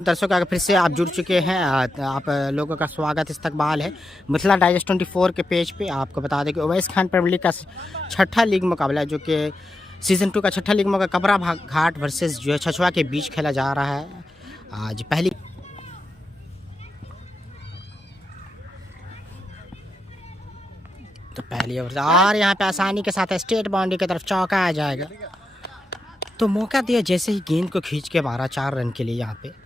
दर्शक अगर फिर से आप जुड़ चुके हैं आप लोगों का स्वागत इस्तकबाल है मिथिला डाइजेस्ट 24 के पेज पे। आपको बता दें कि उवैस खान प्रीमियर लीग का छठा लीग मुकाबला है, जो कि सीज़न 2 का छठा लीग मुकाबला कबरा घाट वर्सेस जो है छछवा के बीच खेला जा रहा है। आज पहली ओवर और यहाँ पे आसानी के साथ स्टेट बाउंड्री की तरफ चौका आ जाएगा, तो मौका दिया जैसे ही गेंद को खींच के मारा 4 रन के लिए यहाँ पे।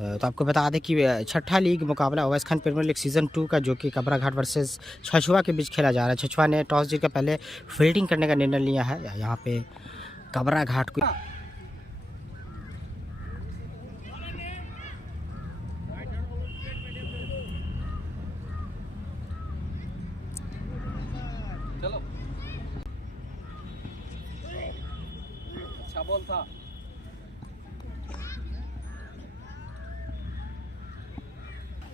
तो आपको बता दें कि छठा लीग मुकाबला Uwais Khan premier league season 2 का, जो कि कबरा घाट वर्सेस छछवा के बीच खेला जा रहा है। छछवा ने टॉस जीत पहले फील्डिंग करने का निर्णय लिया है। यहाँ पे कबरा घाट को अच्छा बॉल था।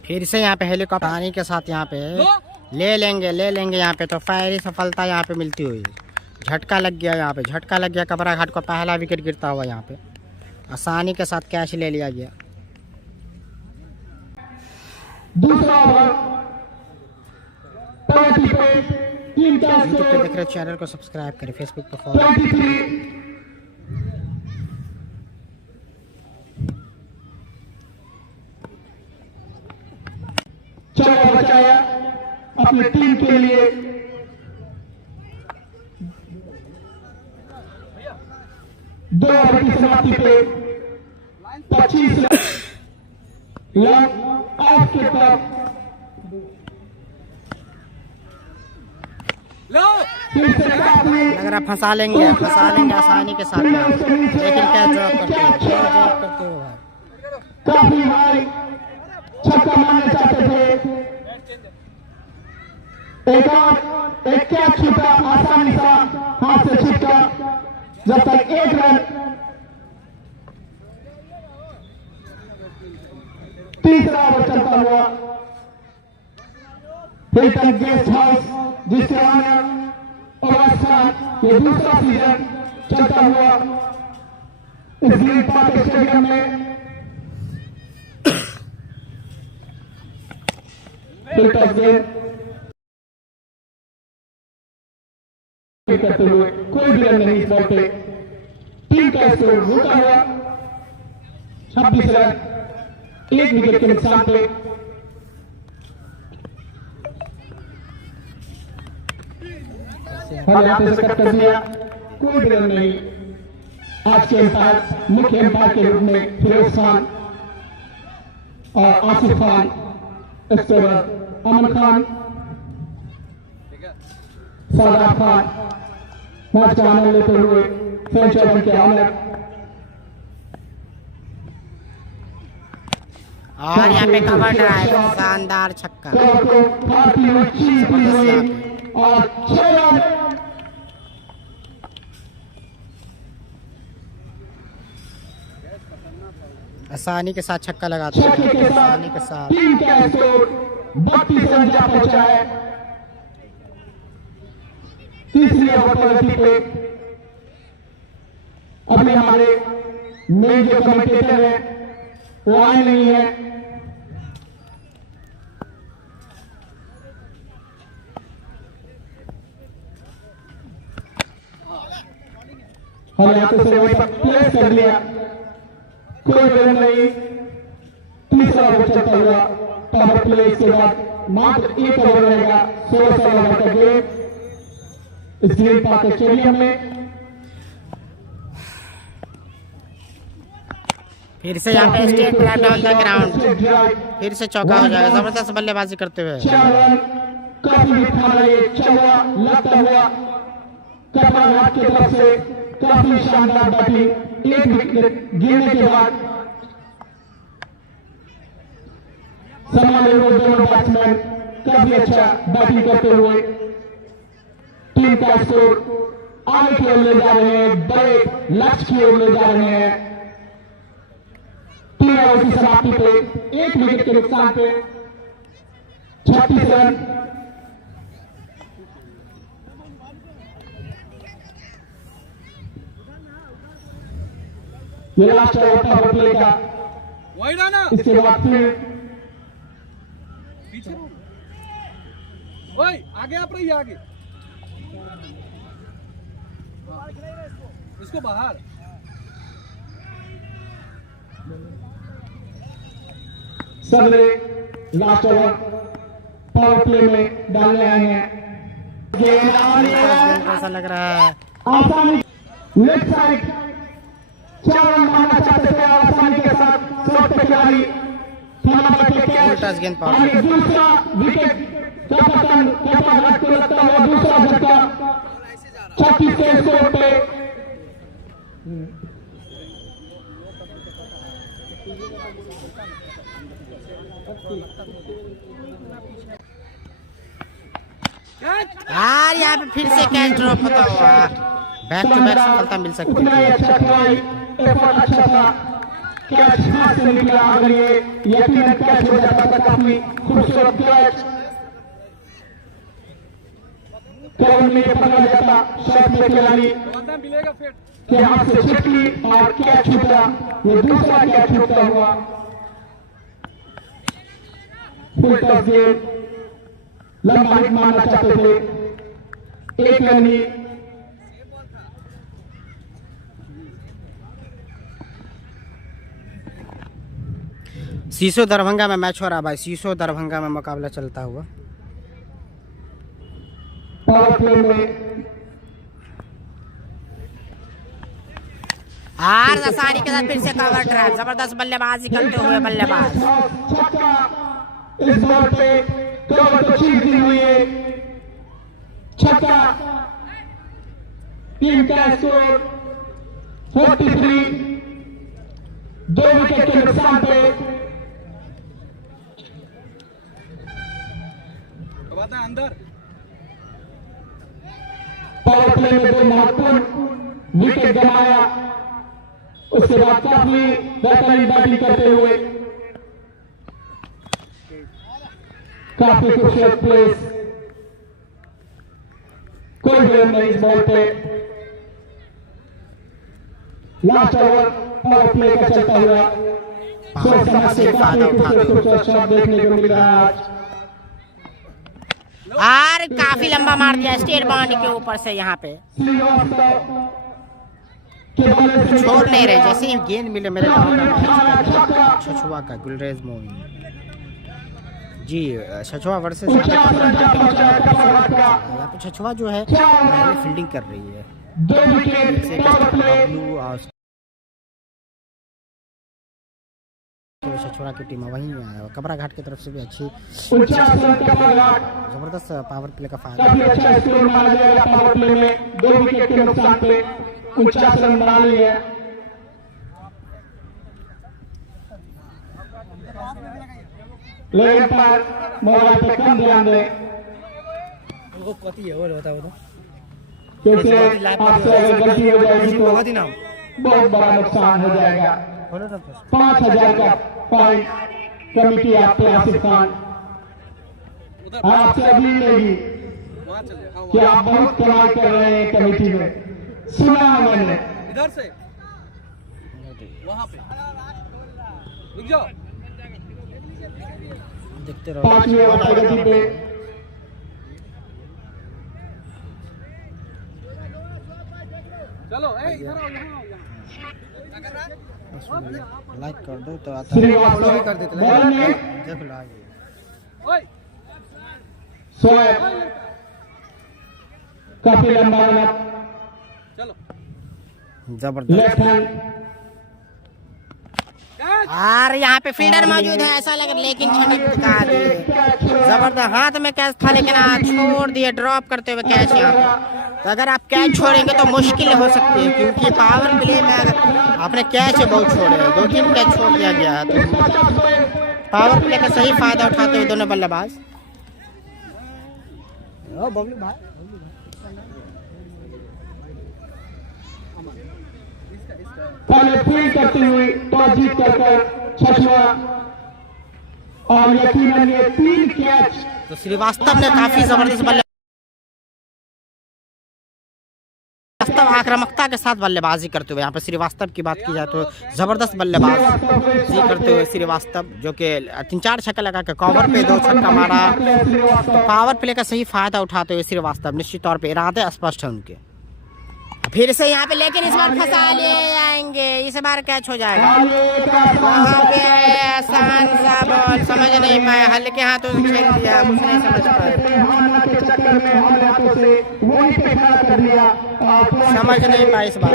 फिर से यहाँ पे हेलीकॉप्टर आने के साथ यहाँ पे ले लेंगे यहाँ पे, तो पहली सफलता यहाँ पे मिलती हुई। झटका लग गया, यहाँ पे झटका लग गया। कबरा घाट को पहला विकेट गिरता हुआ यहाँ पे आसानी के साथ कैच ले लिया गया। दूसरा यूट्यूब पे देख रहे चैनल को सब्सक्राइब करें, फेसबुक पे फॉलो। चौका बचाया अपनी टीम के लिए। दो ओवर की समाप्ति पे 25 रन आउट के बाद लग रहा फंसा लेंगे आसानी के साथ, लेकिन क्या ड्रॉप करते हो काफी हाई छक्का मारना चाहते थे। एक कैच छूटा आसानी सा हाथ से छूटा, जब तक 1 रन। तीसरा ओवर चलता हुआ हिल्टन गेस्ट हाउस, जिसके ऑनर उवैस खान ये दूसरा सीजन चलता हुआ इस ग्रीन पार्क स्टेडियम में करते हुए कोई भी रन नहीं इस बॉल पे। टीम का स्कोर रुका हुआ 26 रन 1 विकेट के नुकसान पे। हर हाथ से कट कर दिया, कोई भी रन नहीं। आज के अंपायर मुख्य अंपायर के रूप में फिरोज खान और आसिफ खान, अमन खान, सादाब खान मैच का आनंद लेते हुए फ्रेंच ओपन के ऑनर। और यहाँ पे कवर ड्राइव, शानदार छक्का और 6 रन। आसानी के साथ छक्का लगाते हैं, आसानी के साथ। टीम का स्कोर 32 रन जा पहुंचा है। तीसरी ओवर पर पे अभी हमारे मेन जो कमेंटेटर है वो आए नहीं है। हम यहाँ से वहीं पर प्लेस कर लिया, कोई रन नहीं। तीसरा ओवर चलता हुआ पावर प्ले के बाद मात्र 1 ओवर रहेगा 16 ओवर का गेम इस ग्रीन पार्क स्टेडियम में। फिर से यहाँ पे state plate on the ground, फिर से चौका हो जाएगा जबरदस्त बल्लेबाजी करते हुए। 4 रन काफी चौका लगता हुआ कबरा घाट की तरफ से काफी शानदार बैटिंग। 1 विकेट गिरने के बाद संभाले हुए दोनों बैट्समैन काफी अच्छा बैटिंग करते हुए टीम का स्कोर आगे की ओर ले जा रहे हैं, बड़े लक्ष्य की ओर ले जा रहे हैं। 3 ओवर की समाप्ति पे 1 विकेट के नुकसान पे 36 रन। ये लास्ट ओवर का प्ले का वाइड आना इसके बाद फिर पीछे ओए आगे आप रहिए आगे इसको बाहर सदरे लास्ट ओवर पावर प्ले में डालने आए हैं। गेंद आ रही है ऐसा लग रहा है आसानी लेफ्ट साइड 4 रन मारना चाहते थे आसानी के साथ शॉट पे खिलाड़ी थाना के उल्टा कैच गेंद पार और दूसरा विकेट कैप्टन कपाल को लगता हुआ दूसरा झटका 36 के स्कोर पे यार यहाँ पे फिर से कैच ड्रॉप होता हुआ बैक टू बैक सफलता मिल सकती उतना ही है। अच्छा खिलाड़ी एफर्ट अच्छा था कैच हाथ से निकला अगर ये यकीनन कैच हो जाता था काफी खूबसूरत कैच कवर में ये पकड़ा जाता शॉट पे खिलाड़ी वादा मिलेगा फिर के हाथ से छिटकी और कैच छूटा ये दूसरा कैच छूटता हुआ फुल टॉस गेंद लंबा हिट मारना चाहते थे एक रन ही सीसो दरभंगा में मैच हो रहा है भाई, सीसो दरभंगा में मुकाबला चलता हुआ। पावर प्ले में आर आसानी के साथ फिर से कवर ट्रैप, जबरदस्त बल्लेबाजी करते हुए बल्लेबाज। छक्का इस बॉल पे कवर को छीन दी हुई है छक्का टीम का स्कोर 43 2 विकेट के नुकसान पे वादा अंदर पावर प्ले में 2 महत्वपूर्ण विकेट गंवाया उसके बाद काफी बेहतरीन बैटिंग करते हुए काफी खूबसूरत प्लेस कोई गेम नहीं इस बॉल पे लास्ट ओवर पावर प्ले का चलता हुआ सोच समझ के काफी खूबसूरत शॉट देखने को मिल रहा है आज आर काफी लंबा मार दिया स्टेट बाउंड्री के ऊपर से, यहाँ पे श्रीवास्तव के बल्ले से छोड़ नहीं रहे। जैसे ही गेंद मिले मेरे छछुआ का गुलरेज मोइन जी, छछुआ वर्सेस यहाँ पे छछुआ जो है पहले फील्डिंग कर रही है। 2 विकेट पावर प्ले बबलू और छछुआ की टीम वहीं कबरा घाट की तरफ से भी अच्छी 49 रन का पावर जबरदस्त पावर प्ले का फायदा। काफी अच्छा स्कोर माना जाएगा पावर प्ले में 2 विकेट के नुकसान पे 49 रन बना लिए हैं लेकिन पर मोबाइल पे कम ध्यान दें क्योंकि आपसे अगर गलती हो जाएगी तो बहुत बड़ा नुकसान हो जाएगा। 5000 का फाइन कमेटी आपसे आसिफ खान आपसे अभी लेगी वहाँ चले हाँ कि आप बहुत कमाल कर रहे हैं कमेटी में सुना है मैंने इधर से वहाँ पे रुक जाओ देखते रहो। 5वें ओवर प्रगति पे चलो ए इधर आओ यहाँ आओ यहाँ लाइक कर दो तो आता है। श्रीवास्तव बॉल में देख लो आगे। ओए शोएब काफी लंबा रन चलो जबरदस्त। लेफ्ट हैंड यार यहाँ पे फील्डर मौजूद है ऐसा लग, लेकिन झटक का जबरदस्त हाथ में कैच था लेकिन छोड़ दिए ड्रॉप करते हुए कैच यहाँ पे। तो अगर आप कैच छोड़ेंगे तो मुश्किल हो सकती है क्योंकि पावर प्ले में अगर आपने कैच बहुत छोड़े हैं, 2-3 कैच छोड़ दिया गया है, तो पावर प्ले का सही फायदा उठाते हुए दोनों बल्लेबाज। ओ बबलू भाई पहले फील्ड करती हुई टॉस जीत कर छछुआ और यकीनन ये 3 कैच तो श्रीवास्तव ने काफी जबरदस्त बल्लेबाज आक्रामकता के साथ बल्लेबाजी करते हुए यहाँ पे श्रीवास्तव की बात की जाए तो ज़बरदस्त बल्लेबाजी करते हुए श्रीवास्तव, जो कि 3-4 छक्का लगा के कवर पे 2 छक्का मारा। तो पावर प्ले का सही फायदा उठाते हुए श्रीवास्तव निश्चित तौर पे इरादे स्पष्ट है उनके। फिर से यहाँ पे लेकिन इस बार फंसा ले आएंगे, इस बार कैच हो जाएगा। वहाँ पे आसान सा बॉल समझ नहीं पाए, हल्के हाथों से खेल दिया, कुछ नहीं समझ पाए, समझ नहीं पाए इस बार।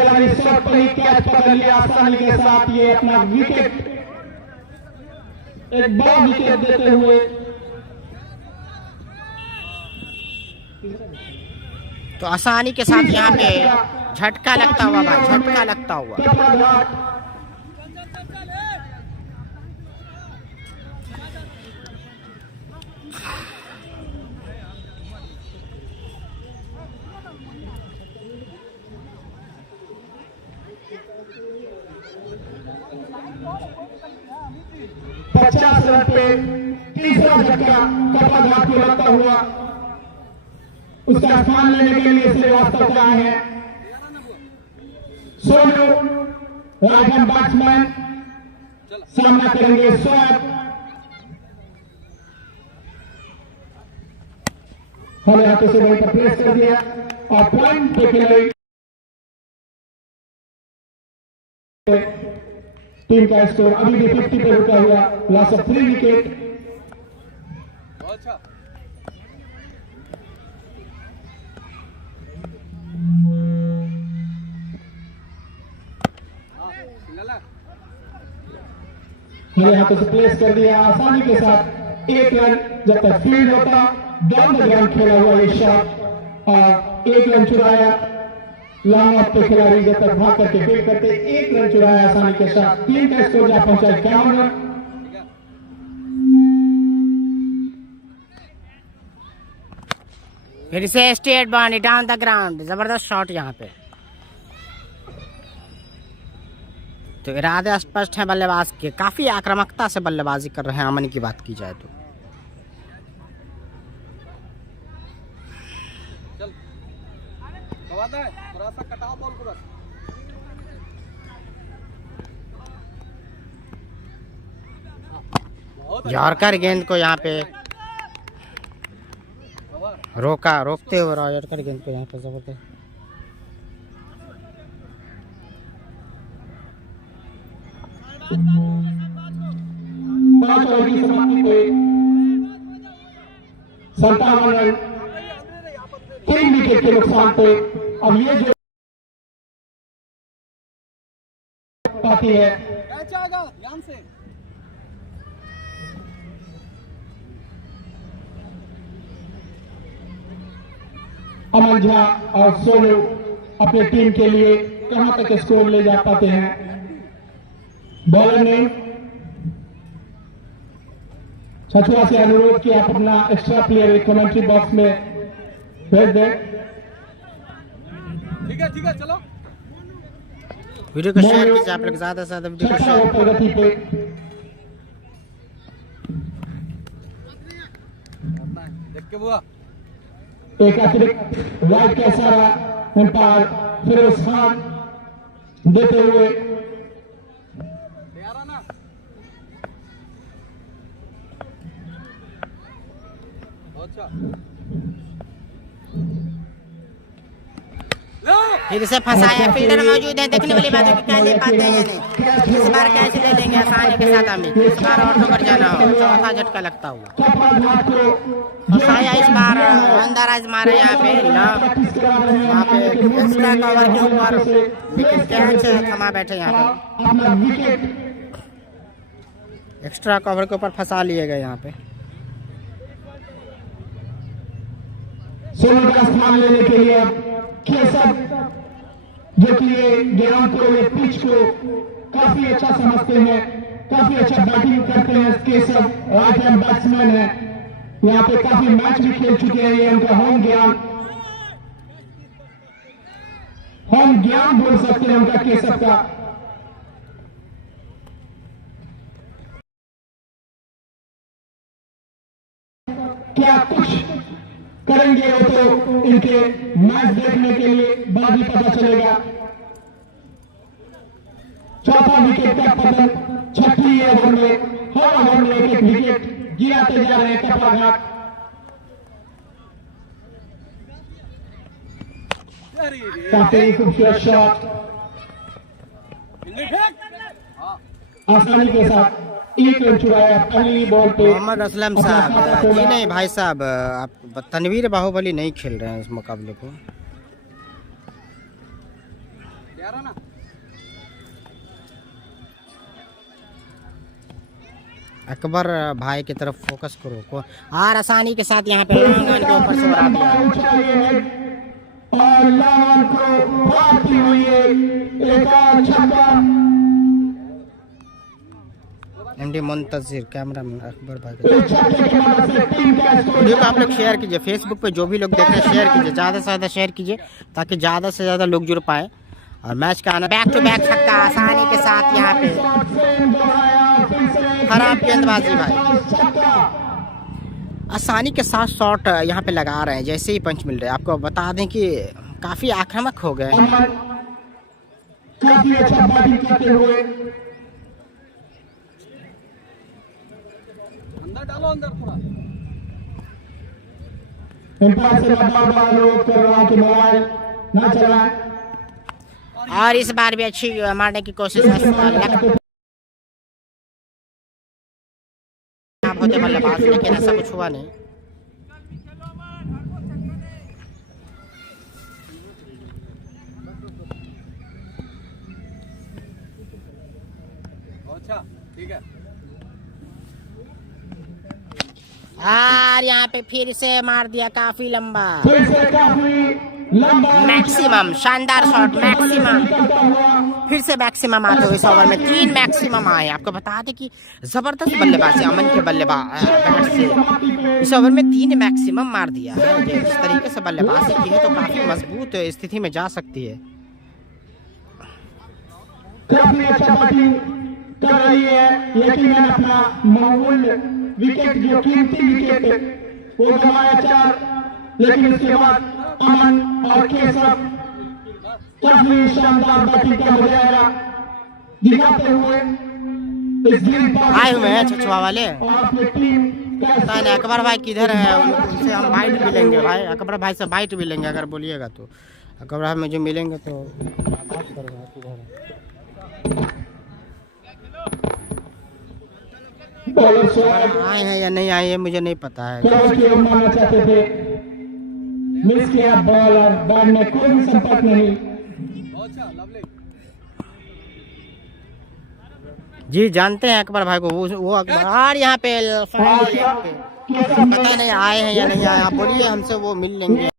कैच पकड़ लिया आसानी के साथ, ये अपना विकेट, एक बड़ा विकेट देते हुए। तो आसानी के साथ यहाँ पे झटका लगता हुआ भाई, झटका लगता हुआ। पचास रन पे तीसरा झटका कपाघाट को लगता हुआ, उसका स्थान लेने के लिए श्रीवास्तव का है सोनू, राइट हैंड बैट्समैन, सामना करेंगे शोएब। हमें हाथों से वहीं पर प्लेस कर दिया और पॉइंट पे खिलाई टीम का स्कोर अभी भी 50 पे रुका हुआ, लॉस ऑफ 3 विकेट। बहुत अच्छा। हमें हाथों से प्लेस कर दिया आसानी के साथ, 1 रन जब तक फील्ड होता, डाउन द ग्राउंड खेला हुआ ये शॉट और 1 रन चुराया। लॉन्ग ऑफ पे खिलाड़ी जब तक भाग करके फील्ड करते, 1 रन चुराया आसानी के साथ। टीम का स्कोर जा पहुंचा 51 रन। फिर से straight boundary down the ground, जबरदस्त शॉट यहाँ पे। तो इरादे स्पष्ट हैं बल्लेबाज के, काफी आक्रामकता से बल्लेबाजी कर रहे हैं अमन की बात की जाए तो। चल गवादा है, थोड़ा सा कटाओ बॉल को बस। यॉर्कर गेंद को यहाँ पे रोकते हुए यॉर्कर गेंद को यहाँ पे जबरदस्त। पांच ओवर की समाप्ति पे 57 रन, 3 विकेट के नुकसान पे अब ये जो पाती है कैच आएगा ध्यान से। अमन झा और सोनू अपने टीम के लिए कहां तक स्कोर ले जा पाते हैं। बॉलर ने छठवा से अनुरोध किया आप अपना एक्स्ट्रा प्लेयर कमेंट्री बॉक्स में भेज दें। ठीक है चलो। वीडियो को शेयर कीजिए आप लोग, ज्यादा से ज्यादा वीडियो को शेयर। प्रगति पे देख के बुआ एक अतिरिक्त वाइड का इशारा अंपायर फिरोज खान देते हुए तैयार है ना। अच्छा फिर से फंसाया, फील्डर मौजूद है, देखने वाली बात है कि क्या ले पाते हैं या नहीं। इस बार कैच ले लेंगे आसानी के साथ अमित, इस बार और नंबर जाना हो। चौथा झटका लगता हुआ फंसाया, इस बार अंदर आज मारे यहाँ पे यहाँ पे एक्स्ट्रा कवर के ऊपर, लेकिन कैच थमा बैठे यहाँ पे, एक्स्ट्रा कवर के ऊपर फंसा लिए गए यहाँ पे। सोनू का स्थान लेने के लिए केसव, जो कि ये ग्राउंड को, ये पिच को काफी अच्छा समझते हैं, काफी अच्छा बैटिंग करते हैं। केसव राइट हैंड बैट्समैन है, यहाँ पे काफी मैच भी खेल चुके हैं। ये उनका होम ज्ञान बोल सकते हैं उनका केसव का। क्या कुछ करेंगे वो तो इनके मैच देखने के लिए बाद ही पता चलेगा। चौथा विकेट का पतन 6वीं ओवर में, हर ओवर में एक विकेट गिराते जा रहे हैं कपाघाट। काफी खूबसूरत शॉट, आसानी के साथ एक रन चुराया पहली बॉल पे। मोहम्मद असलम साहब जी नहीं भाई साहब, आप तनवीर बाहुबली नहीं खेल रहे हैं इस मुकाबले को। अकबर भाई की तरफ फोकस करो को, और आसानी के साथ यहाँ पे लांगन के ऊपर से उड़ा दिया और लांगन को भागती हुई एक और छक्का। एमडी मुंतजिर कैमरामैन अकबर भाई वीडियो को आप लोग शेयर कीजिए, फेसबुक पे जो भी लोग देख रहे हैं शेयर कीजिए, ज़्यादा से ज़्यादा शेयर कीजिए ताकि ज़्यादा से ज़्यादा लोग जुड़ पाए और मैच का आना। बैक टू बैक छक्का आसानी के साथ यहाँ पे, खराब गेंदबाजी भाई, आसानी के साथ शॉट यहाँ पे लगा रहे हैं जैसे ही पंच मिल रहे हैं। आपको बता दें कि काफ़ी आक्रामक हो गए हैं। काफी अच्छा बैटिंग करते हुए अंदर डालो, अंदर थोड़ा। एम्पायर से बार-बार अनुरोध कर रहा हूं कि मोबाइल ना चलाएं। और इस बार भी अच्छी मारने की कोशिश होते बल्लेबाज, लेकिन ऐसा कुछ हुआ नहीं। अच्छा ठीक है। और यहाँ पे फिर से मार दिया काफी लंबा, फिर से काफी लंबा मैक्सिमम शानदार शॉट, मैक्सिमम फिर से मैक्सिमम आते हुए इस ओवर में 3 मैक्सिमम आए। आपको बता दें कि जबरदस्त बल्लेबाजी अमन के बल्लेबाज से इस ओवर में 3 मैक्सिमम मार दिया है। जिस तरीके से बल्लेबाजी की है तो काफी मजबूत स्थिति में जा सकती है। काफी अच्छा बैटिंग कर रही है, यकीनन अपना मामूल विकेट जो कीमती विकेट वो गंवाया 4, लेकिन उसके बाद अमन और केशव काफी शानदार बैटिंग का मुजाहरा दिखाते हुए इस गेंद पर आए हुए हैं छछुआ वाले। और अपनी टीम का पता नहीं अकबर भाई किधर है, उनसे हम बाइट भी लेंगे भाई, अकबर भाई से बाइट भी लेंगे अगर बोलिएगा तो। अकबर भाई मुझे मिलेंगे तो बात करूँगा किधर है। बॉलर शॉट आए हैं या नहीं आए हैं मुझे नहीं पता है। क्या मानना चाहते थे, मिस किया बॉल और बैट में कोई भी संपर्क नहीं। बहुत अच्छा, लवली। जी जानते हैं अकबर भाई को, वो अकबर। और यहाँ पे पता नहीं आए हैं या नहीं आए, आप बोलिए हमसे वो मिल लेंगे।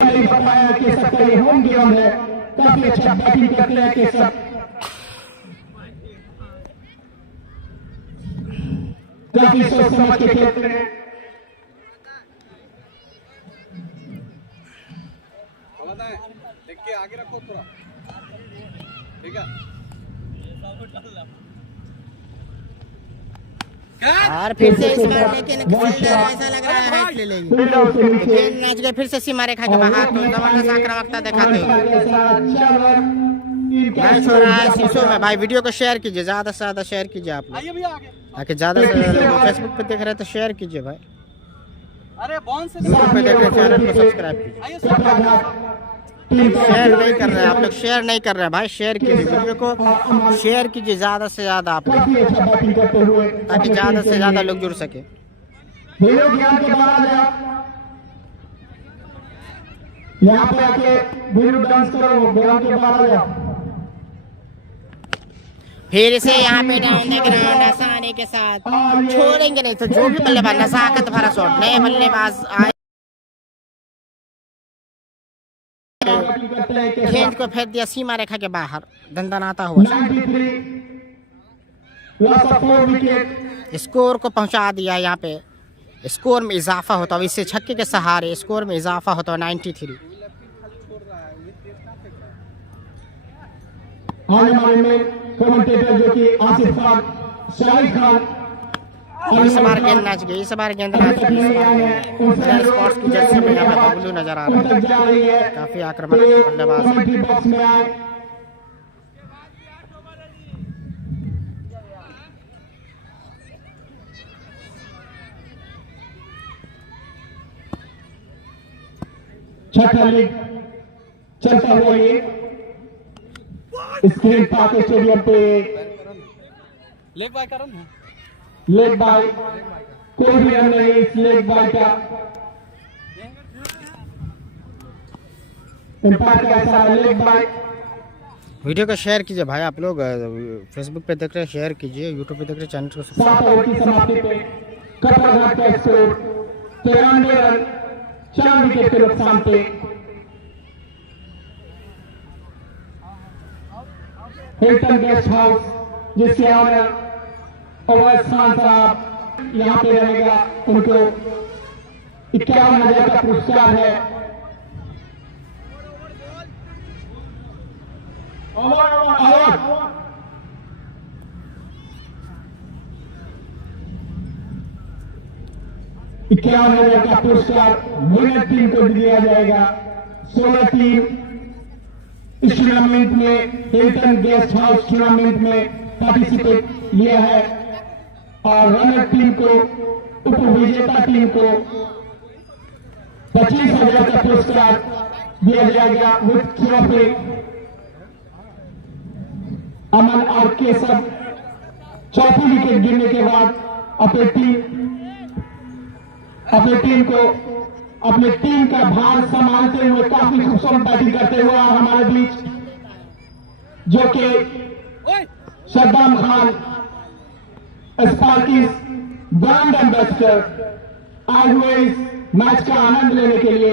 बताया कि सबका ये होम ग्राउंड है, काफी अच्छा बैटिंग करते हैं केशव, काफी सोच समझ के खेलते हैं। देख के आगे रखो पूरा, ठीक है। और फिर से इस बार लेकिन ऐसा लग रहा है ले लेगी, फिर मैच गए फिर से सीमा रेखा के बाहर। तो जबरदस्त आक्रामकता दिखाते हुए मैच हो रहा है शीशों में। भाई वीडियो को शेयर कीजिए, ज़्यादा से ज़्यादा शेयर कीजिए आप लोग, आइए भैया आगे। ताकि ज़्यादा से ज़्यादा लोग फेसबुक पे देख रहे हैं तो शेयर कीजिए भाई, अरे बॉन से यूट्यूब पे देख रहे हैं चैनल को सब्सक्राइब कीजिए। आइए सब शेयर नहीं कर रहे हैं आप लोग, शेयर नहीं कर रहे हैं भाई, शेयर कीजिए वीडियो को, शेयर कीजिए ज़्यादा से ज़्यादा आप लोग, काफी अच्छा बैटिंग करते हुए ताकि ज़्यादा से ज़्यादा लोग जुड़ सके। हीरो ज्ञान के बाहर आ जाओ, यहाँ पे आके वीरू डांस करो, ग्राउंड के बाहर आ जाओ। फिर से यहाँ पे डाउन द ग्राउंड आसानी के साथ छोड़ेंगे नहीं तो जो भी बल्लेबाज नजाकत भरा शॉट, नए बल्लेबाज आए गेंद को फेंक दिया सीमा रेखा के बाहर, दंदनाता हुआ 93 लॉस ऑफ 4 विकेट। स्कोर को पहुंचा दिया। यहाँ पे स्कोर में इजाफा होता है, इससे छक्के के सहारे स्कोर में इजाफा होता है 93। आने वाले में कमेंटेटर जो कि आसिफ खान, शाहिद खान इस बार गेंद नाच गई, इस बार गेंद नाच गई। स्पोर्ट्स की जर्सी में यहाँ पे बबलू नजर आ रहा है, काफी आक्रामक बल्लेबाज। बॉक्स में आए। छठा लीग चलता हुआ ये स्क्रीन पार्क स्टेडियम पे लेग बाय करन है। लेग बाय, कोई भी रन नहीं इस लेग बाय का। अंपायर का इशारा लेग बाय। वीडियो को शेयर कीजिए भाई, आप लोग फेसबुक पे देख रहे हैं शेयर कीजिए, यूट्यूब पे देख रहे हैं चैनल को 7 ओवर की समाप्ति पे कटराघाट का स्कोर 93 रन 4 विकेट के नुकसान पे। हिल्टन गेस्ट हाउस जिसके ऑनर अवैध खान साहब यहाँ पे रहेगा, उनको 51,000 का पुरस्कार है। और 51,000 का पुरस्कार विनर टीम को दिया जाएगा। 16 टीम इस टूर्नामेंट में हिल्टन गेस्ट हाउस टूर्नामेंट में पार्टिसिपेट लिया है और रनर टीम को, उप विजेता टीम को 25,000 का पुरस्कार दिया जाएगा विथ ट्रॉफी। अमन और केशव चौथी विकेट गिरने के बाद अपनी टीम का भार संभालते हुए काफी खूबसूरत बैटिंग करते हुए हमारे बीच, जो कि सद्दाम खान स्पार्किस ब्रांड एम्बेसडर आए हुए इस मैच का आनंद लेने के लिए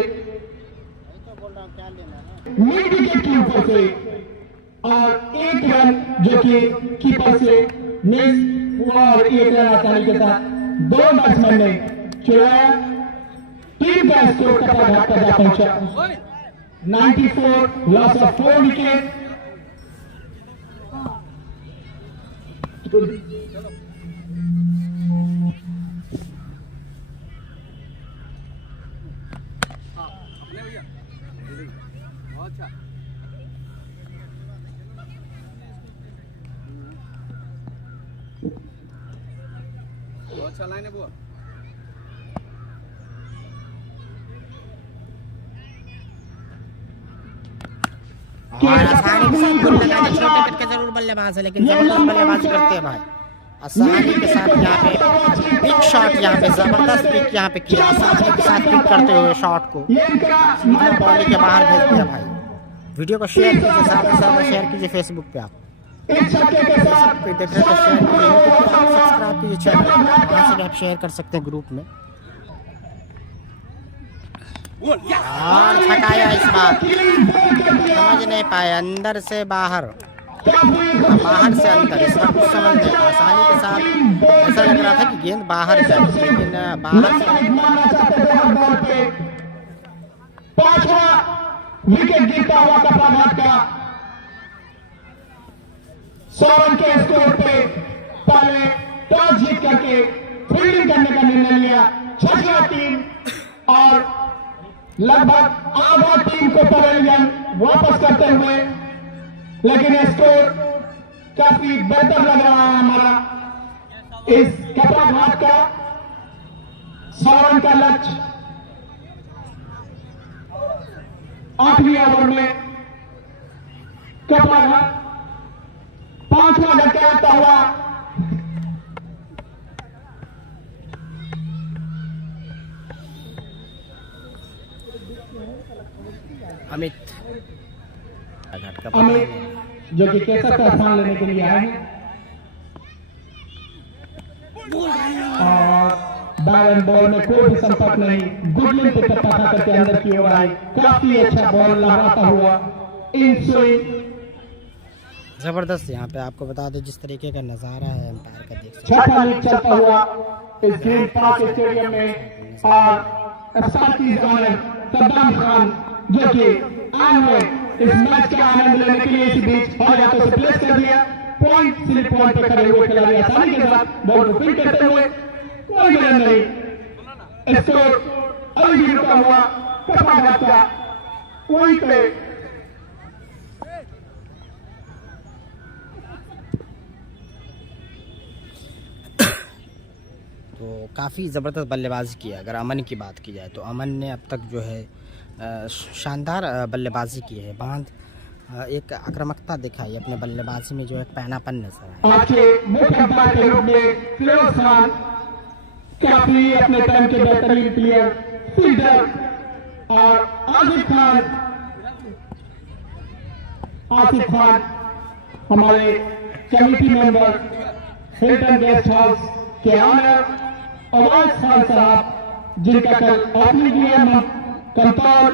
मिड विकेट के ऊपर से, और 1 रन जो कि कीपर से मिस हुआ और 1 रन आसानी के साथ 2 बैट्समैन ने चुराया। टीम का स्कोर कटराघाट पर जा पहुंचा 94, लॉस ऑफ 4 विकेट। अपने भैया बहुत अच्छा। बहुत अच्छा लाइन है बुआ। आसानी के साथ गोल लगाने, छोटे पिट के जरूर बल्लेबाज है लेकिन जबरदस्त बल्लेबाजी करते हैं भाई। आसानी के साथ यहाँ पे पिक शॉट, यहाँ पे जबरदस्त पिक यहाँ पे किया, आसानी के साथ पिक करते हुए शॉट को सीधा बॉली के बाहर भेज दिया भाई। वीडियो को शेयर कीजिए, ज़्यादा से ज़्यादा शेयर कीजिए फेसबुक पे, आप पे देख रहे हैं तो शेयर कीजिए, यूट्यूब पे आप सब्सक्राइब कीजिए चैनल, वहाँ से आप शेयर कर सकते हैं ग्रुप में। और छकाया इस बार, समझ नहीं पाए, अंदर से बाहर, बाहर से अंदर, इस बार कुछ समझ नहीं। आसानी के साथ ऐसा लग रहा था कि गेंद बाहर जाए, लेकिन बाहर से। 5वां विकेट गिरता हुआ कटराघाट का 100 रन के स्कोर पे पहले टॉस जीत करके फील्डिंग करने का निर्णय लिया 6वां टीम, और लगभग आधा टीम को पवेलियन वापस करते हुए, लेकिन स्कोर काफी बेहतर लग रहा है हमारा। इस कटराघाट का 100 रन का लक्ष्य 8वीं ओवर में कटराघाट 5वां झटका आता हुआ अमित जो कि केसर का स्थान लेने के लिए आए हैं, और बैट बॉल में कोई भी संपर्क नहीं, गुडलिन पे टप्पा खा करके अंदर की ओर आई, काफी अच्छा बॉल लहराता हुआ इन स्विंग। जबरदस्त, यहाँ पे आपको बता दें जिस तरीके का नजारा है एम्पायर का, देख सकते छठा लीग चलता हुआ इस ग्रीन पार्क स्टेडियम में, और सद्दाम खान जो कि आए हुए इस मैच का आनंद लेने के लिए इसी बीच और हाथों से प्लेस कर दिया। पॉइंट स्लिप पॉइंट पे खड़े हुए खिलाड़ी आसानी के साथ बॉल को फील्ड करते हुए कोई विलन नहीं। स्कोर अभी भी रुका हुआ कपाघाट का वहीं पे। तो काफ़ी ज़बरदस्त बल्लेबाजी की है। अगर अमन की बात की जाए तो अमन ने अब तक जो है शानदार बल्लेबाजी की है। बांध एक आक्रामकता दिखाई, अपने बल्लेबाजी में जो एक पैनापन नजर आया। आज के मुख्य अंपायर के रूप में फिरोज खान काफी अपने टाइम के बेहतरीन प्लेयर फील्डर, और आसिफ खान हमारे committee member Hilton guest house के ऑनर अवाज खान साहब, जिनका कल ओपनिंग किया कंट्रोल।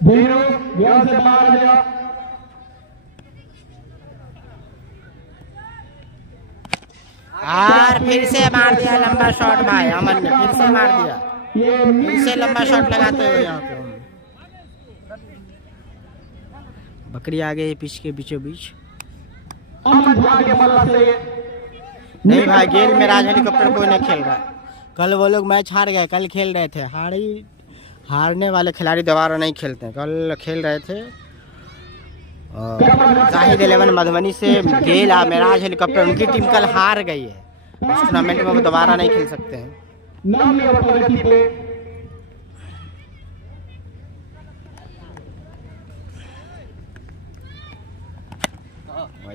धीरू ध्यान से बाहर आ जाओ। और फिर से मार दिया लंबा शॉट भाई अमन ने, फिर से मार दिया, फिर से लंबा शॉट लगाते हुए यहाँ पे बकरी आ गई पिच के बीचों बीच। नहीं भाई, गेल में राज हेलीकॉप्टर कोई नहीं खेल रहा। कल वो लोग मैच हार गए, कल खेल रहे थे। हारने वाले खिलाड़ी दोबारा नहीं खेलते हैं। कल खेल रहे थे जाहिद 11 मधुबनी से गेल मेराज हेलीकॉप्टर, उनकी टीम कल हार गई है। इस टूर्नामेंट में वो दोबारा नहीं खेल सकते हैं।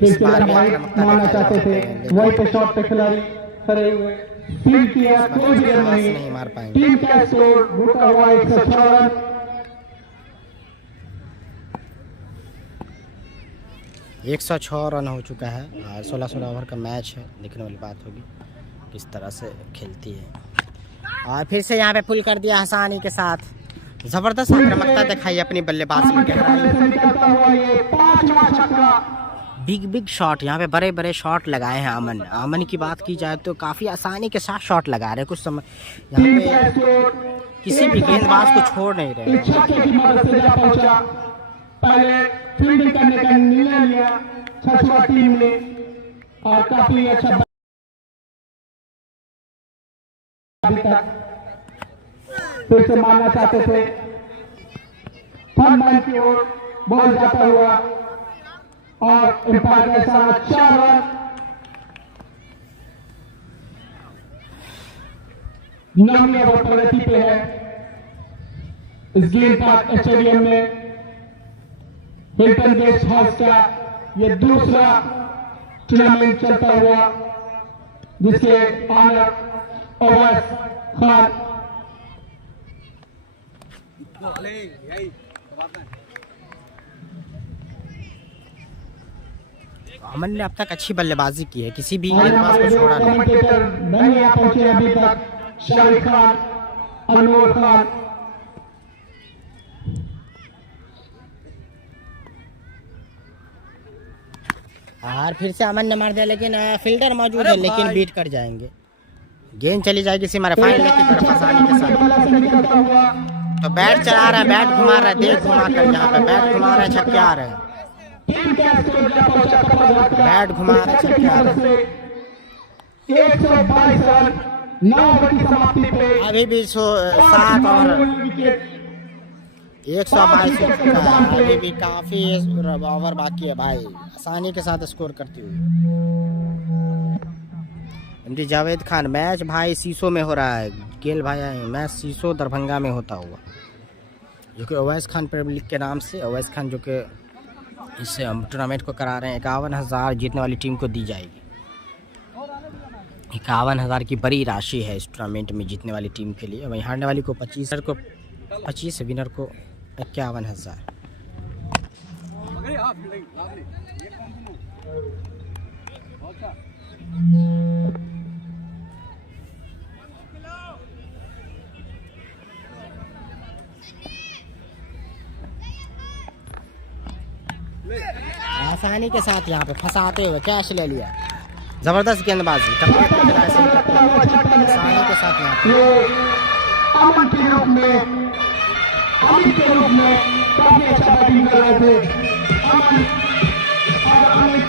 इस बार भी आक्रामकता वहीं पे शॉट पे खिलाड़ी खड़े हुए, फील्ड किया, कोई भी रन नहीं मार पाएंगे। टीम का स्कोर रुका हुआ 106 रन। 106 रन हो चुका है। 16-16 ओवर का मैच है। देखने वाली बात होगी किस तरह से खेलती है। और फिर से यहाँ पे पुल कर दिया हसानी के साथ। जबरदस्त आक्रामकता दिखाई अपनी बल्लेबाजी में। बिग शॉट, यहाँ पे बड़े बड़े शॉट लगाए हैं अमन की बात की जाए तो काफ़ी आसानी के साथ शॉट लगा रहे हैं। कुछ समय यहाँ पे किसी भी गेंदबाज को छोड़ नहीं रहे। पहले फील्डिंग करने का निर्णय लिया छछुआ टीम ने, और काफी अच्छा अभी तक फिर से मारना चाहते थे। फन की ओर बॉल जाता हुआ और एम्पायर का इशारा 4 रन। 9वें ओवर प्रगति पे है इस ग्रीन पार्क स्टेडियम में। हिल्टन गेस्ट हाउस का ये दूसरा टूर्नामेंट चलता हुआ, जिसके ऑनर अवैस खान। अमन ने अब तक अच्छी बल्लेबाजी की है, किसी भी गेंदबाज को छोड़ा नहीं। नहीं आ पहुंचे अभी तक शाहिद खान, अनवर खान। और फिर से अमन ने मार दिया, लेकिन फील्डर मौजूद है, लेकिन बीट कर जाएंगे। गेंद चली जाएगी सीमा फाइनल की तरफ आसानी के साथ। तो बैट चला रहा है, बैट घुमा रहा है, देख घुमा कर यहाँ पे बैट घुमा रहा है, छक्के आ रहे हैं। बैट घुमा रहा है, छक्के आ रहे हैं। 122 रन 9 ओवर की समाप्ति पे अभी भी 7 और 122 हो चुका है। अभी भी काफी ओवर बाकी है भाई, आसानी के साथ स्कोर करती हुई। एमडी जावेद खान, मैच भाई शीशो में हो रहा है। गेल भाई मैच शीशो दरभंगा में होता हुआ, जो कि अवैस खान प्रीमियर लीग के नाम से, अवैस खान जो कि इस टूर्नामेंट को करा रहे हैं। 51,000 जीतने वाली टीम को दी जाएगी। 51,000 की बड़ी राशि है इस टूर्नामेंट में जीतने वाली टीम के लिए। वहीं हारने वाली को 25, विनर को 51,000। आसानी के साथ यहाँ पे फंसाते हुए कैच ले लिया। जबरदस्त गेंदबाजी, आसानी के साथ यहाँ पे अमन के रूप में में काफी अच्छा बैटिंग कर रहे थे। अमन और अमित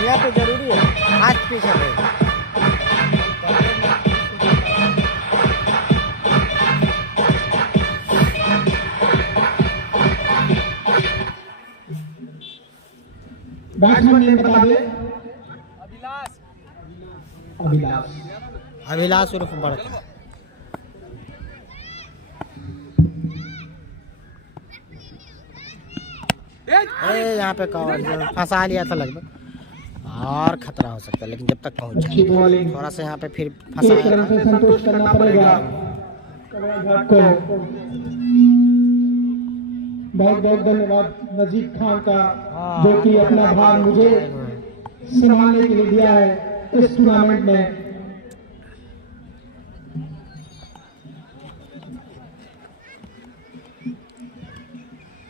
यह तो जरूरी है, हाथ पीछे रहे। बैट्समैन नेम बता दे। अभिलाष अभिलाष अभिलाष उर्फ बड़का। यहाँ पे कवर जो फंसा लिया था लगभग, और खतरा हो सकता है, लेकिन जब तक पहुंच अच्छी जाए बॉलिंग, थोड़ा सा यहाँ पे फिर एक फंसाया रन से था। संतुष्ट करना पड़ेगा को। बहुत बहुत धन्यवाद नजीब खान का, जो कि अपना भाग मुझे संभालने के लिए दिया है इस टूर्नामेंट में।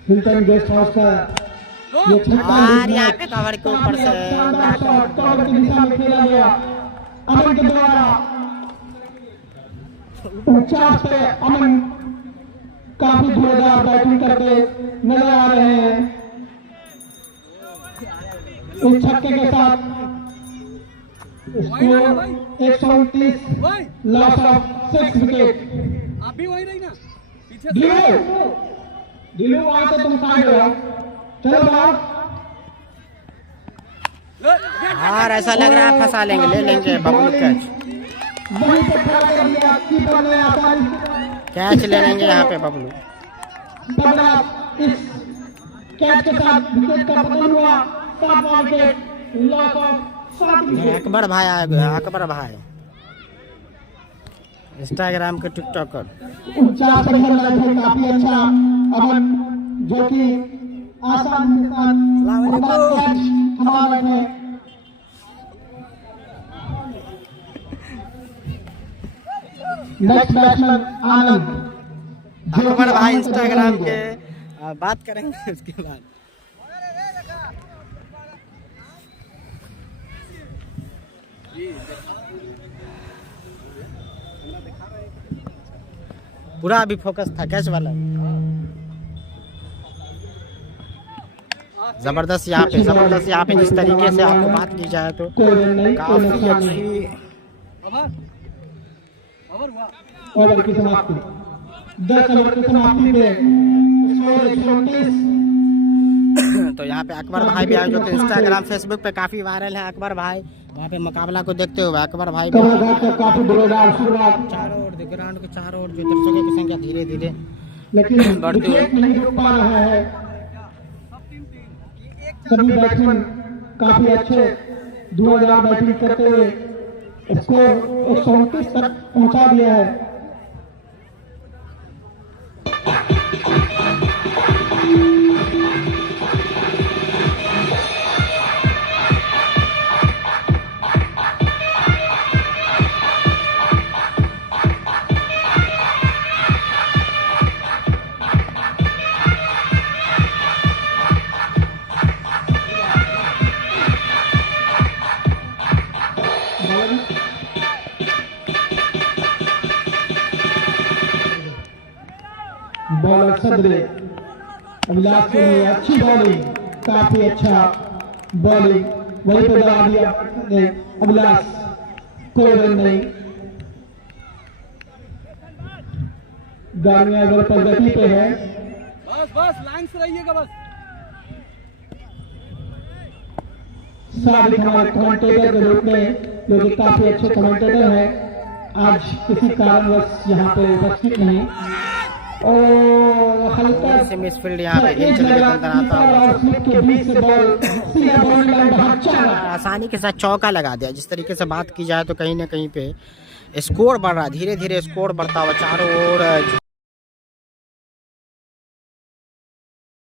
हिल्टन गेस्ट हाउस का ये छठा और लीग यहाँ मैच पे कवर के ऊपर से शानदार शॉट कवर की दिशा में खेला गया। अमन के द्वारा 49 पे अमन काफी जोरदार बैटिंग करते नजर आ रहे हैं। इस छक्के के साथ स्कोर 129, लॉस ऑफ 6 विकेट। आप भी वही रही ना पीछे से। दिलू वहां से तुम साइड हो, चलो बाहर। और ऐसा लग रहा है फंसा लेंगे, ले लेंगे बबलू कैच। वहीं पे खड़ा कर दिया कीपर ने आसानी कैच ले लेंगे यहाँ पे बबलू। बबला इस कैच के साथ विकेट का पतन हुआ। 7वां wicket, loss of 7 wicket. Akbar भाई आ गए, अकबर भाई इंस्टाग्राम के टिकटॉकर। 49 पर खेल रहे थे, काफी अच्छा अमन, जो कि आसान के साथ कैच थमा बैठे। नेक्स्ट बैट्समैन आनंद, जो कि अकबर भाई आनंद इंस्टाग्राम रहेंगे। के बात करेंगे उसके बाद। पूरा अभी फोकस था कैच वाला। जबरदस्त यहाँ पे, जबरदस्त यहाँ पे जिस तरीके से आपको बात की जाए तो कोई रन नहीं, कोई काफी नुकसान नहीं। अच्छी ओवर हुआ। ओवर की समाप्ति, 10 ओवर की समाप्ति पे स्कोर 129। तो यहाँ पे अकबर भाई भी आए जो कि इंस्टाग्राम फेसबुक पे काफी वायरल है। अकबर भाई वहाँ पे मुकाबला को देखते हुए अकबर भाई भी कमरघाट का काफी जोरदार शुरुआत, चारों ओर ग्राउंड के चारों ओर जो दर्शकों की संख्या धीरे धीरे लेकिन बढ़ती हुई। विकेट नहीं रुक पा रहा है। सभी बैट्समैन काफी अच्छे धुआंधार बैटिंग करते हुए स्कोर 129 तक पहुंचा दिया है। बॉलर सदरे अभिलाष के लिए अच्छी बॉलिंग, काफी अच्छा बॉलिंग, वहीं पे दबा दिया ने अभिलाष, कोई रन नहीं। गाड़ियां अगर प्रगति पे है। बस बस लाइन से रहिएगा बस। साबिक हमारे कमेंटेटर के रूप में, जो कि काफी अच्छे कमेंटेटर हैं, आज किसी कारणवश यहाँ पे उपस्थित नहीं। और हल्का से मिसफील्ड यहाँ पे गेंद चले गए, अंदर आता और स्लिप के बीच से बॉल सीधा बॉल लाइन बाहर चला। आसानी के साथ चौका लगा दिया। जिस तरीके से बात की जाए तो कहीं ना कहीं पे स्कोर बढ़ रहा है, धीरे धीरे स्कोर बढ़ता हुआ चारों ओर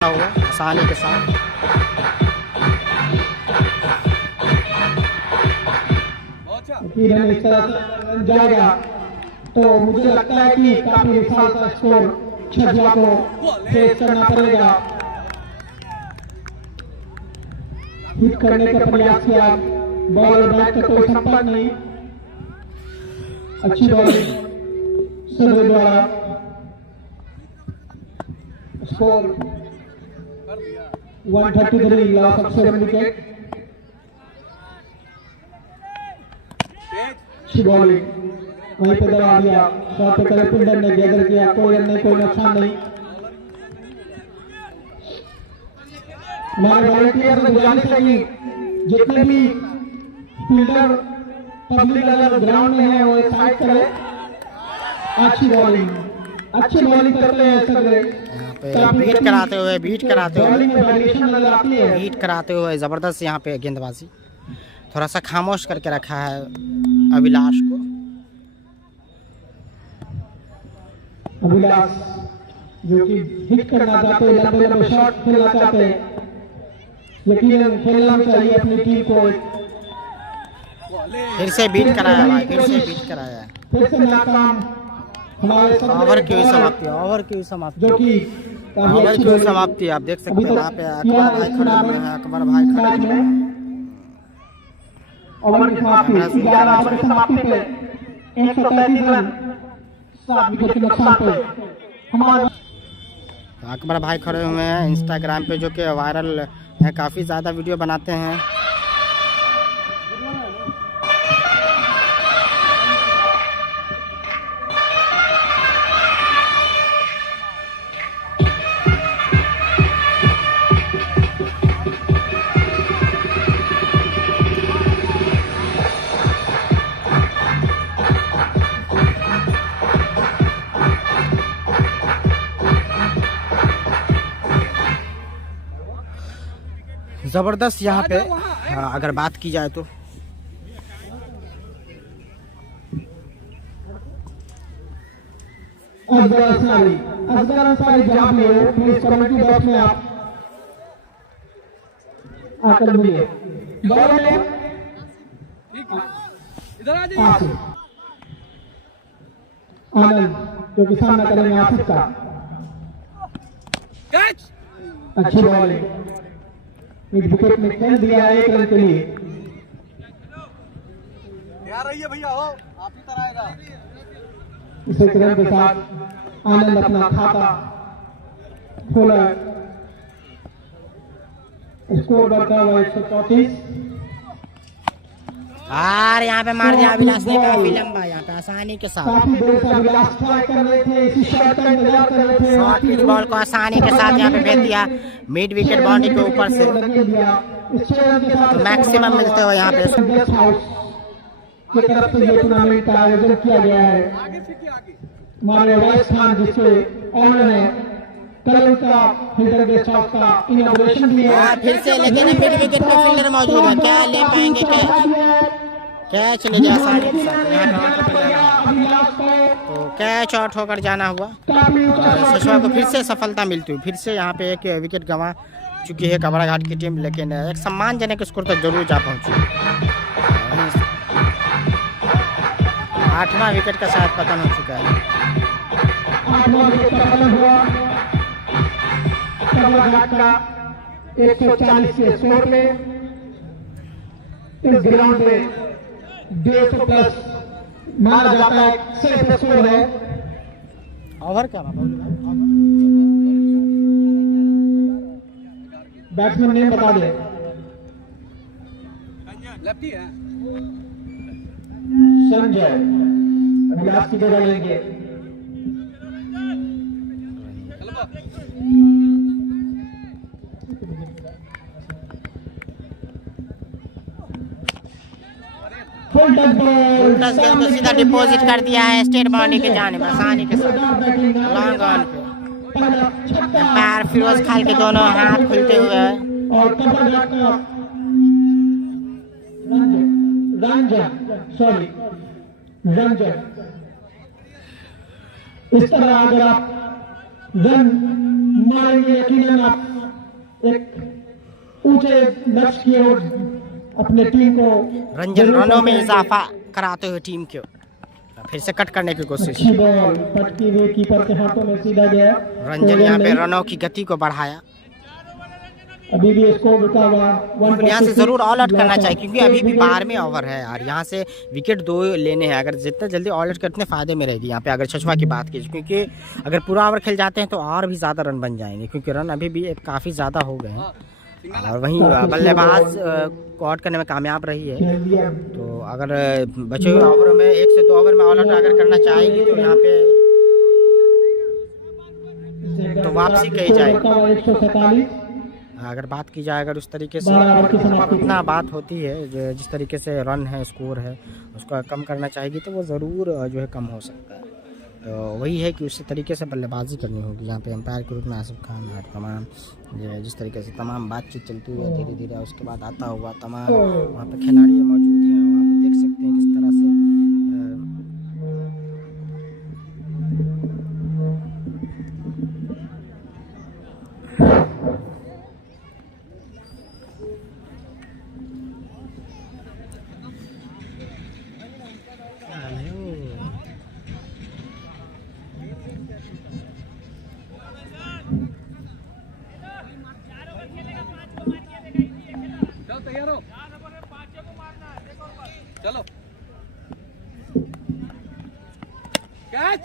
हुआ आसानी के साथ। रन इस तरह से जाएगा तो मुझे लगता है कि काफी विशाल सा स्कोर छज्जा को फेस करना पड़ेगा। हिट करने का प्रयास किया, बॉल और बैट का कोई संपर्क नहीं। अच्छी बॉलिंग सर्वे द्वारा। Score 133, loss of 7 wicket. अच्छी बॉलिंग वहीं पे दबा दिया, शॉट पे करे पिंडर ने गैदर किया, कोई रन नहीं, कोई नुकसान नहीं। हमारे वॉलंटियर से गुजारिश है कि जितने भी फील्डर पब्लिक अगर ग्राउंड में है वो साइड करे। अच्छी बॉलिंग करते हैं सगरे, बीट कराते हुए बॉलिंग में वेरिएशन नजर आती है। बीट कराते हुए जबरदस्त यहाँ पे गेंदबाजी। थोड़ा सा खामोश करके रखा है अभिलाष को। अभिलाष जो कि हिट करना चाहते हैं, लंबे लंबे शॉट खेलना चाहते हैं, लेकिन खेलना भी चाहिए अपनी टीम को। फिर से बीट कराया भाई, फिर से बीट कराया। फिर से नाकाम हमारे ओवर की हुई समाप्ति, ओवर की हुई समाप्ति, जो कि ओवर की हुई समाप्ति। आप देख सकते हैं वहाँ पे अकबर भाई खड़े हुए हैं, अकबर भाई खड़े हुए हैं। ओवर की समाप्ति 11 ओवर की समाप्ति पे 133 रन, 7 विकेट के नुकसान पे हमारा अकबर भाई खड़े हुए हैं इंस्टाग्राम पे, जो कि वायरल है, काफ़ी ज़्यादा वीडियो बनाते हैं। ज़बरदस्त यहाँ पे अगर बात की जाए तो असगर अंसारी जहाँ भी हो प्लीज कमेंट्री बॉक्स में आप आकर मिलिए। बॉल में इधर आ जाइए। आसिफ आनंद जो कि सामना करेंगे आसिफ का। कैच। अच्छी बॉलिंग, एक विकेट में खेल दिया 1 रन के लिए। आ रही है भैया, हो आप ही तरह आएगा। इस 1 रन के साथ आनंद अपना खाता खोला। स्कोर बढ़ता हुआ 134। और यहाँ पे मार दिया अभिलाष ने काफी लंबा, यहाँ पे आसानी के साथ काफी देर से अभिलाष ट्राई कर रहे थे, इसी शॉट का इंतजार कर रहे थे। शॉर्ट पिच बॉल को आसानी के साथ यहाँ पे भेज दिया मिड विकेट बाउंड्री के ऊपर से। तो मैक्सिमम मिलते हुए यहाँ पे गेस्ट हाउस की तरफ से ये टूर्नामेंट का आयोजन किया गया है। आगे फीकी आगे। हमारे राजस्थान जिसके ऑनर है, कल उनका फिल्डर गेस्ट हाउस का इनॉग्रेशन भी है। फिर से लेकिन मिड विकेट पे फील्डर मौजूद है, क्या ले पाएंगे? कैच ले जा आसानी के साथ यहाँ पे, तो कैच आउट होकर जाना हुआ। और सचवा को फिर से सफलता मिलती हुई, फिर से यहाँ पे एक विकेट गंवा चुकी है कबराघाट की टीम, लेकिन एक सम्मानजनक स्कोर तक जरूर जा पहुंची। 8वां विकेट का शायद पतन हो चुका है। 8वां विकेट का पतन हुआ कबराघाट का 140 के स्कोर में। इस ग्राउंड में 150 प्लस माना जाता है, सेफ स्कोर है। ओवर क्या बैट्समैन नेम बता दे। लेफ्टी है। संजय अभिलाष की जगह लेंगे। फुल टच गेंद को सीधा डिपॉजिट कर दिया है स्टेट बाउंड्री के जानिब आसानी के साथ लॉन्ग ऑन पे। पैर फिरोज खान के दोनों हाथ खुलते हुए और कबराघाट का रंजन। इस तरह अगर आप रन मारेंगे यकीनन आप एक ऊंचे लक्ष्य की ओर अपने टीम को रंजन रनों में इजाफा कराते हुए टीम को फिर से कट करने की कोशिश। अच्छी बॉल पटकी हुई कीपर के हाथों में सीधा गया। रंजन यहाँ पे रनों की गति को बढ़ाया। अभी भी इसको रुका हुआ यहाँ से जरूर ऑल आउट करना चाहिए, क्योंकि अभी भी 12वें ओवर है यार। यहाँ से विकेट 2 लेने हैं, अगर जितना जल्दी ऑल आउट करते फायदे में रहेगी यहाँ पे। अगर छछवा की बात की, क्योंकि अगर पूरा ओवर खेल जाते हैं तो और भी ज़्यादा रन बन जाएंगे, क्योंकि रन अभी भी काफ़ी ज़्यादा हो गए हैं। और वहीं बल्लेबाज को आउट करने में कामयाब रही है। तो अगर बचे हुए ओवरों में 1 से 2 ओवर में ऑल आउट अगर करना चाहेगी तो यहाँ पे तो वापसी कही जाएगी। 147 अगर बात की जाए अगर उस तरीके से इतना बात होती है जिस तरीके से रन है, स्कोर है, उसको कम करना चाहेगी तो वो ज़रूर जो है कम हो सकता है। तो वही है कि उसी तरीके से बल्लेबाजी करनी होगी। यहाँ पे एम्पायर के रूप में आसिफ खान और तमाम जिस तरीके से तमाम बातचीत चलती हुई है धीरे धीरे, उसके बाद आता हुआ तमाम वहाँ पे खिलाड़ी मौजूद हैं। वहाँ पे देख सकते हैं किस तरह से चलो तैयार हो, चलो कैच।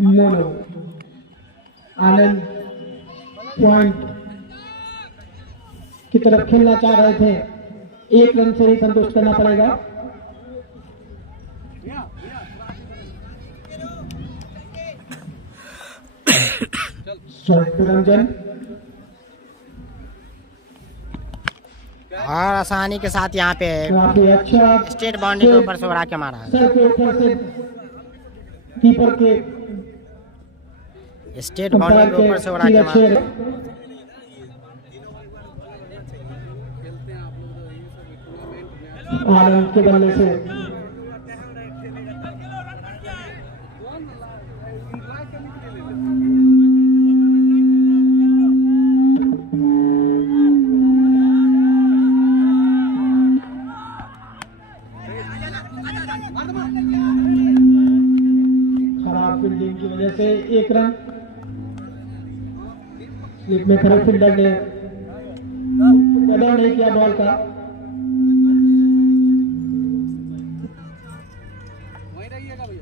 मोनो आनंद पॉइंट की तरफ खेलना चाह रहे थे, 1 रन से ही संतुष्ट करना पड़ेगा। रंजन और आसानी के साथ यहाँ पे काफी अच्छा स्टेट बाउंड्री के ऊपर से उड़ा के मारा है। सर के ऊपर से कीपर के स्टेट बाउंड्री के ऊपर से उड़ा के मारा है। आनंद के बल्ले से खराब फील्डिंग की वजह से 1 रन। स्लिप में खड़े फील्डर ने कदर नहीं किया बॉल का।